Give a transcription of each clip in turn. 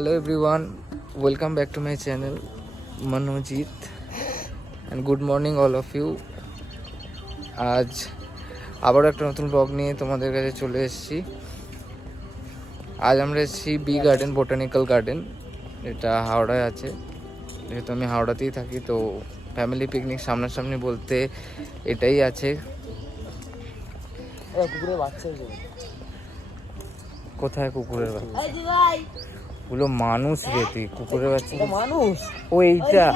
Hello everyone welcome back to my channel Monojit and good morning all of you আজ আবারও একটা নতুন blog নিয়ে তোমাদের কাছে চলে এসেছি। আজ আমরা এসেছি বি গার্ডেন বোটানিক্যাল গার্ডেন এটা হাওড়ায় আছে। যেহেতু আমি হাওড়াতেই থাকি তো ফ্যামিলি পিকনিক সামনাসামনি বলতে এটাই আছে। কুকুরের বাচ্চা কোথায় কুকুরের বাচ্চা? ওগুলো মানুষ রে তুই কুকুরের বাচ্চা মানুষ? ও এইটা।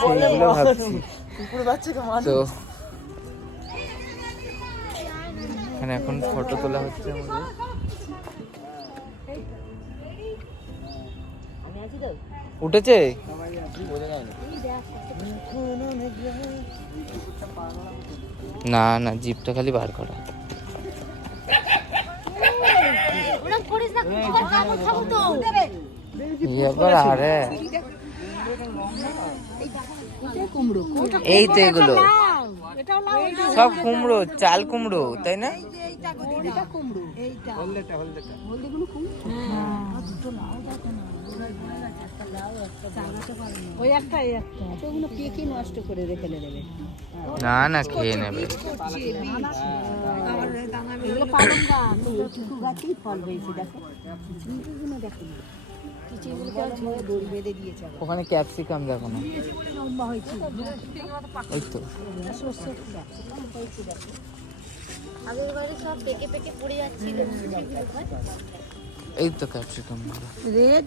সেইগুলো ভাবছি। তো এখানে এখন ফটো তোলা হচ্ছে আমাদের। উঠেছে? না না জিপটা খালি বার করা ওরা করিস না খাব খাব তো এবার আরে এই তো এগুলো। সব কুমড়ো চাল কুমড়ো তাই না? কুমড়ো। ওই একটা এই একটা। ওগুলো পেকে নষ্ট করে রেখে দেবে? না না খেয়ে নেবে? এগুলো গাছ গাছেই ফল হয়েছে দেখো। চিচিগুলো দেখো। ওখানে ক্যাপসিকাম দেখো না। ওই তো। আগের বারে সব পেকে পেকে পড়ে যাচ্ছিল। এই তো ক্যাপসিকাম রেড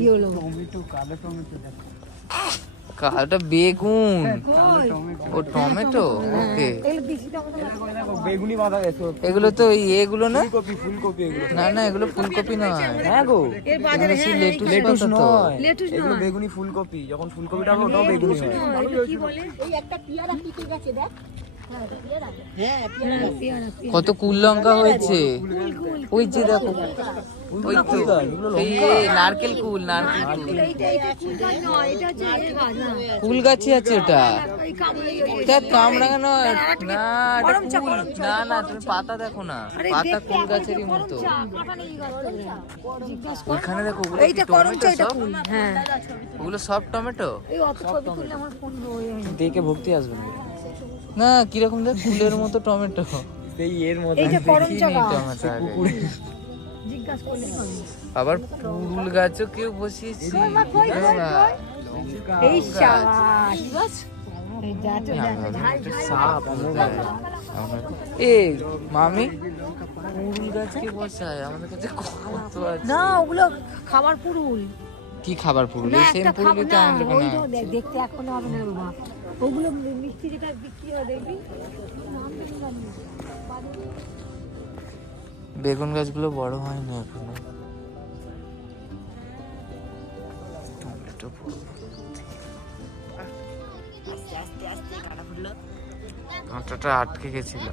ইয়েলো টমেটো কালো টমেটো দেখো কালটা বেগুন ও টমেটো? ওকে এগুলো বেশি টমেটো দেখো বেগুনি বাঁধা গেছে এগুলো তো এই এগুলো না? ফুলকপি ফুলকপি এগুলো। না না এগুলো ফুলকপি নয়। হ্যাঁ গো। এর বাজারে হ্যাঁ লেটুস লেটুস পাতা নয়। এগুলো বেগুনি ফুলকপি। যখন ফুলকপিটা হবে ওটাও বেগুনি হয় কি বলে? এই একটা পিয়ারা পিকে গেছে দেখ। কত কুল লঙ্কা হয়েছে? ওই যে দেখো। ওই তো। নারকেল কুল নারকেল কুল। গাছ আছে ওটা। এই কামড়ে তা কামরাঙা নয় না না না তুমি পাতা দেখো না। পাতা কুল গাছেরই মতো। ওইখানে দেখো ওগুলো সব? হ্যাঁ ওগুলো সব টমেটো? দেখে ভক্তি আসবে না। না কীরকম দেখ ফুলের মতো টমেটো। সেই এর মধ্যে এই যে করম দেখিনি চাকা। টমেটো আগে। জিজ্ঞাসা করলেই হবে। আবার ফুল গাছও কেউ বসিয়েছি। এই শাবাশ এই গাছ না, ভাবলাম একটা সাপ বোধহয়। এ মামি ফুল গাছ কে বসায়? আমাদের কাছে কত আছে। না ওগুলো খাবার পুরুল। কি খাবার দেখ- দেখতে এখন হবে না বাবা। ওগুলো মিষ্টি যেটা বিক্রি হয় দেখবি। বেগুন গাছগুলো বড় হয়নি এখনও। টমেটো আটকে গেছিল।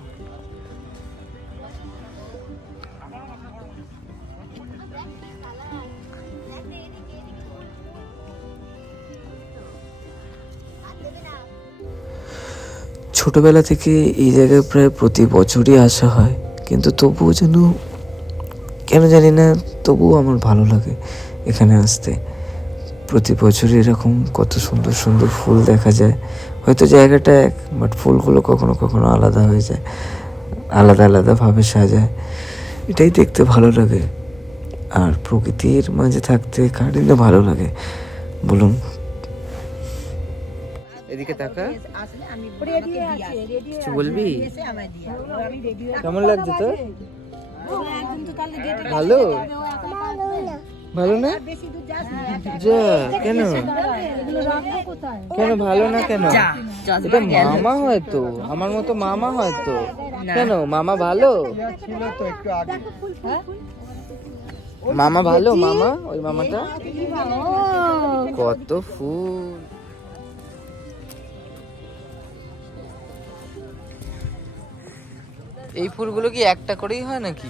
ছোটবেলা থেকে এই জায়গায় প্রায় প্রতি বছরই আসা হয়, কিন্তু তবুও যেন, কেন জানি না, তবুও আমার ভালো লাগে এখানে আসতে। প্রতি বছরই এরকম কত সুন্দর সুন্দর ফুল দেখা যায়। হয়তো জায়গাটা এক বাট ফুলগুলো কখনো কখনো আলাদা হয়ে যায়, আলাদা আলাদাভাবে সাজায়। এটাই দেখতে ভালো লাগে। আর প্রকৃতির মাঝে থাকতে কার না ভালো লাগে? বলুন। এদিকে তাকা রেডি আছে রেডি কিছু বলবি? কেমন লাগছে তোর? তো ভালো? ভালো না। না? যা কেন? কেন ভালো না কেন? এটা মামা হয়তো। আমার মতো মামা হয়তো। কেন? মামা ভালো? ছিল তো একটু আগে। মামা ভালো মামা? ওই মামাটা? কত ফুল। এই ফুলগুলো কি একটা করেই হয় নাকি?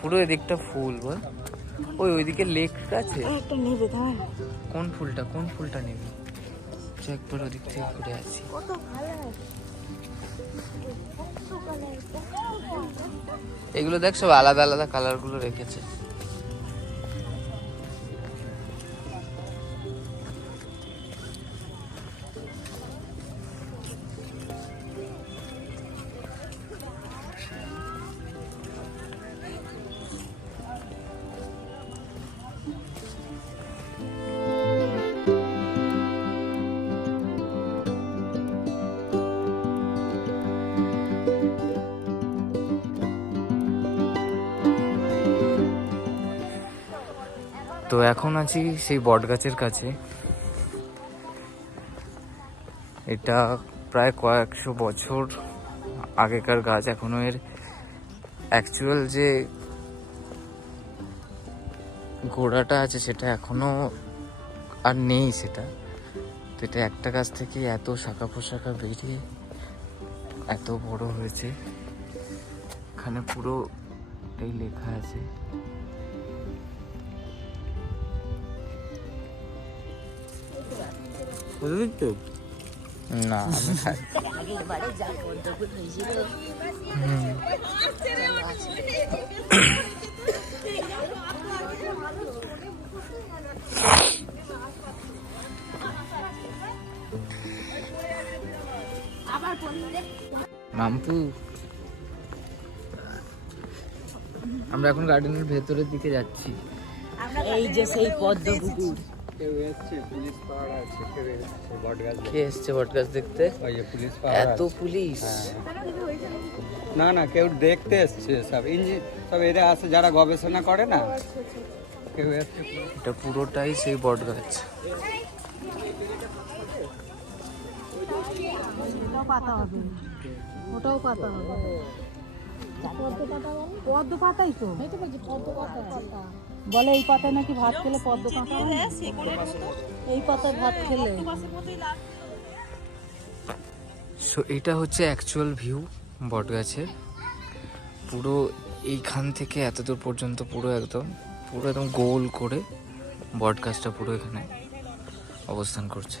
পুরো এদিকটা ফুল বল। ওই ওইদিকে লেক আছে? কোন ফুলটা কোন ফুলটা নেবে? একবার ওদিক থেকে ঘুরে আসি। এগুলো দেখ সব আলাদা আলাদা কালারগুলো রেখেছে। তো এখন আছি সেই বট গাছের কাছে। এটা প্রায় কয়েকশো বছর আগেকার গাছ, এখনও এর অ্যাকচুয়াল যে গোড়াটা আছে সেটা এখনও আর নেই সেটা। তো এটা একটা গাছ থেকে এত শাখা পোশাখা বেরিয়ে এত বড় হয়েছে। এখানে পুরো এই লেখা আছে। বুঝলি তো না আমি খাই। মাম্পু আমরা এখন গার্ডেনের ভেতরের দিকে যাচ্ছি। এই যে সেই পদ্ম পুকুর কেউ এসছে পুলিশ পাহাড় আছে কেউ এসছে বট গাছ কে এসছে বটগাছ দেখতে? যে পুলিশ এত পুলিশ। না না কেউ দেখতে এসছে সব। ইঞ্জি সব এরা আছে যারা গবেষণা করে না। কেউ এসছে এটা পুরোটাই সেই বটগাছ। পাতা হবে। ওটাও পাতা হবে। পদ্ম পাতাই তো। বলে এই পাতায় নাকি ভাত খেলে পদ্ম কাঁটা হয়? এই পাতায় ভাত খেলে। সো এটা হচ্ছে অ্যাকচুয়াল ভিউ বট গাছের পুরো এইখান থেকে এত দূর পর্যন্ত পুরো একদম পুরো একদম গোল করে বট গাছটা পুরো এখানে অবস্থান করছে।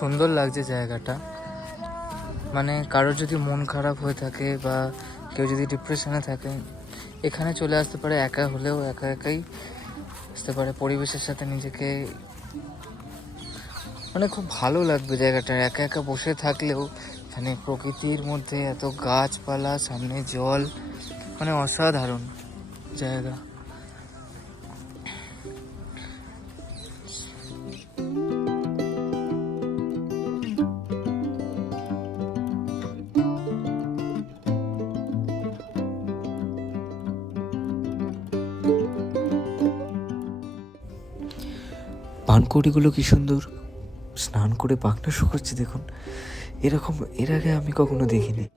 সুন্দর লাগছে জায়গাটা। মানে কারোর যদি মন খারাপ হয়ে থাকে বা কেউ যদি ডিপ্রেশনে থাকে, এখানে চলে আসতে পারে, একা হলেও একা একাই আসতে পারে। পরিবেশের সাথে নিজেকে মানে খুব ভালো লাগবে জায়গাটা। একা একা বসে থাকলেও এখানে প্রকৃতির মধ্যে এত গাছপালা, সামনে জল মানে অসাধারণ জায়গা। পানকৌড়িগুলো কি সুন্দর? স্নান করে পাখনা শুকাচ্ছে দেখুন। এরকম, এর আগে আমি কখনো দেখিনি।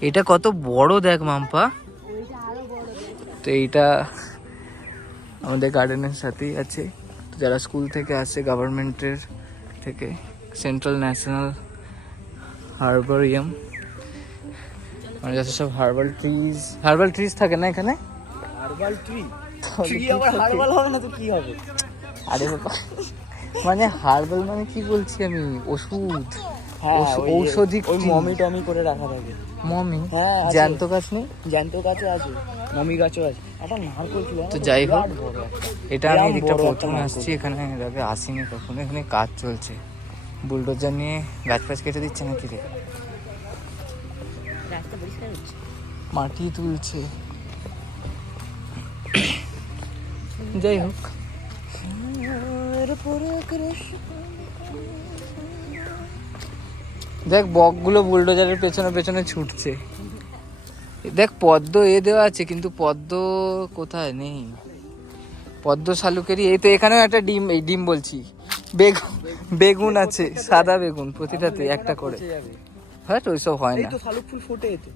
এটা কত বড় দেখ মাম্পা। তো এইটা আমাদের গার্ডেনের সাথেই আছে। তো যারা স্কুল থেকে আসে গভর্নমেন্টের থেকে সেন্ট্রাল ন্যাশনাল হারবারিয়াম মানে যত সব হার্বাল ট্রিজ হার্বাল ট্রিজ থাকে না এখানে? হার্বাল ট্রি ট্রি হার্বাল হবে না তো কি হবে? আরে বাবা। মানে হার্বাল মানে কি বলছি আমি? ওষুধ। হ্যাঁ ওই- ঔষধি। মমি টমি করে রাখা থাকে। মমি? হ্যাঁ, জ্যান্ত গাছ নেই? জ্যান্ত গাছও আছে। মমি গাছও আছে। একটা নারকল ছিল তো যাই হোক। এটা আমি এদিকটা একটা প্রথমে আসছি এখানে আগে আসিনি কখনো এখানে কাজ চলছে। বুলডোজার নিয়ে গাছ ফাছ কেটে দিচ্ছে নাকি রে? রাস্তা মাটি তুলছে। যাই হোক। দেখ বকগুলো বুলডোজারের পেছনে পেছনে ছুটছে। দেখ পদ্ম এ দেওয়া আছে কিন্তু পদ্ম কোথায় নেই? পদ্ম শালুকেরই এই তো এখানেও একটা ডিম এই ডিম বলছি। বেগুন বেগুন আছে সাদা বেগুন প্রতিটাতে একটা করে। হ্যাঁ ওইসব হয় না।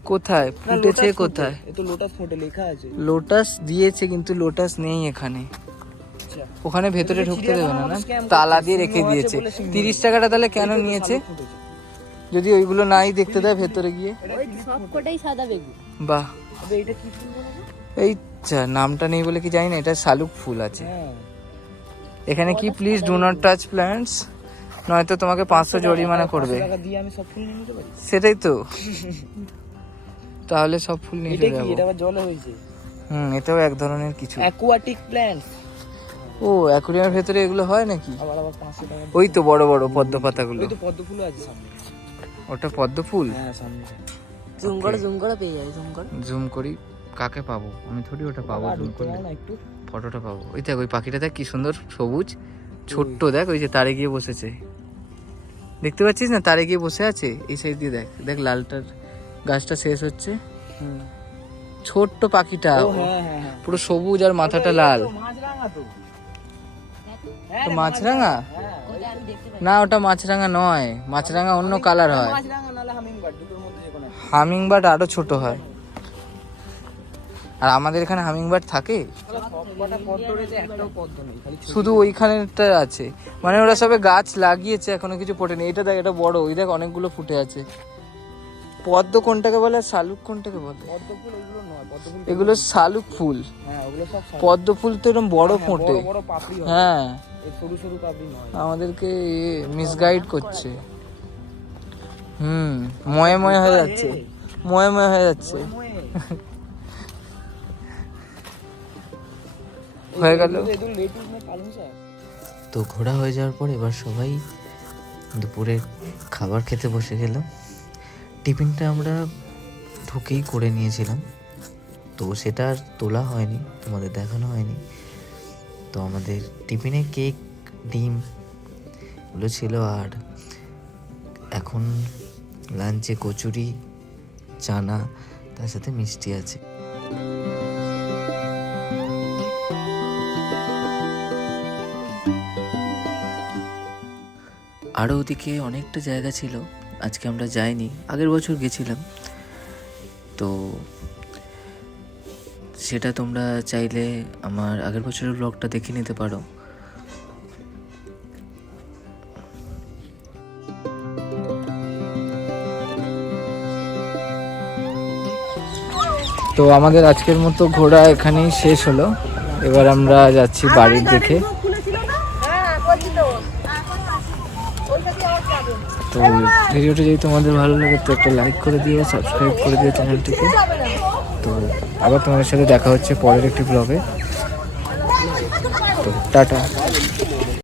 কোথায়? ফুটেছে কোথায়? লোটাস ফোটে লেখা আছে। লোটাস দিয়েছে কিন্তু লোটাস নেই এখানে। আচ্ছা। ওখানে ভেতরে ঢুকতে দেবে না না? তালা দিয়ে রেখে দিয়েছে। তিরিশ টাকাটা তাহলে কেন নিয়েছে। যদি ওইগুলো নাই দেখতে দেয় ভেতরে গিয়ে। ওই সব কটাই সাদা বেগুন। বাহ। এটা কি ফুল এই নামটা নেই বলে কি জানি না এটা শালুক ফুল আছে। হ্যাঁ। এখানে কি please do not touch plants নয়তো তোমাকে পাঁচশো জরিমানা করবে। সেটাই তো। তাহলে সব ফুল নিয়ে এটা চলে যাব। হুম এটাও এক ধরনের কিছু। অ্যাকুয়াটিক প্ল্যান্টস ও অ্যাকুরিয়ামের ভেতরে এগুলো হয় নাকি? ওই তো বড় বড় পদ্ম পাতাগুলো। তো পদ্ম ফুল আছে সামনে। ওটা পদ্ম ফুল? হ্যাঁ জুম করে জুম করে পেয়ে যাবে জুম করে জুম করি কাকে পাবো? আমি থোড়ি ওটা পাবো জুম করলে ফটোটা পাবো। ওই দেখ ওই পাখিটা দেখ কি সুন্দর সবুজ। ছোট্ট দেখ ওই যে তারে গিয়ে বসেছে। দেখতে পাচ্ছিস না? তারে গিয়ে বসে আছে? এই সাইড দিয়ে দেখ। দেখ লালটার গাছটা শেষ হচ্ছে। ছোট্ট পাখিটা। হ্যাঁ হ্যাঁ হ্যাঁ। পুরো সবুজ আর মাথাটা লাল। তো মাছরাঙা। না ওটা মাছরাঙা নয়। মাছরাঙা অন্য কালার হয়। হামিং। হামিংবার্ড আরও ছোট হয়। আর আমাদের এখানে থাকে? নেই খালি ছোট। শুধু ওইখানেটা আছে। মানে ওরা সবে গাছ লাগিয়েছে এখনও কিছু ফোটেনি। এটা দেখ এটা বড়। ওই দেখ অনেকগুলো ফুটে আছে। পদ্ম কোনটাকে বলে আর শালুক কোনটাকে বলে? এগুলো শালুক ফুল। হ্যাঁ। পদ্ম ফুল তো এরকম বড় হ্যাঁ, ফোটে। বড় পাপড়ি হয়। সরু সরু নয়। আমাদেরকে মিসগাইড করছে। হুম ময়ে ময়ে হয়ে যাচ্ছে। ময়ে ময়ে হয়ে যাচ্ছে। হয়ে গেল। তো ঘোরা হয়ে যাওয়ার পর এবার সবাই দুপুরে খাবার খেতে বসে গেলাম টিফিনটা আমরা ঢুকেই করে নিয়েছিলাম। তো সেটা আর তোলা হয়নি তোমাদের দেখানো হয়নি। তো আমাদের টিফিনে কেক, ডিম এগুলো ছিল আর এখন লাঞ্চে কচুরি, চানা, তার সাথে মিষ্টি আছে। আরও ওদিকে অনেকটা জায়গা ছিল, আজকে আমরা যাইনি, আগের বছর গেছিলাম। তো সেটা তোমরা চাইলে আমার আগের বছরের ব্লগটা দেখে নিতে পারো। তো আমাদের আজকের মতো ঘোরা এখানেই শেষ হলো। এবার আমরা যাচ্ছি বাড়ির দিকে। তো ভিডিওটা যদি তোমাদের ভালো লাগে তো একটা লাইক করে দিও সাবস্ক্রাইব করে দিও চ্যানেলটিকে আবার তোমাদের সাথে দেখা হচ্ছে পরের একটি ব্লগে তো টাটা।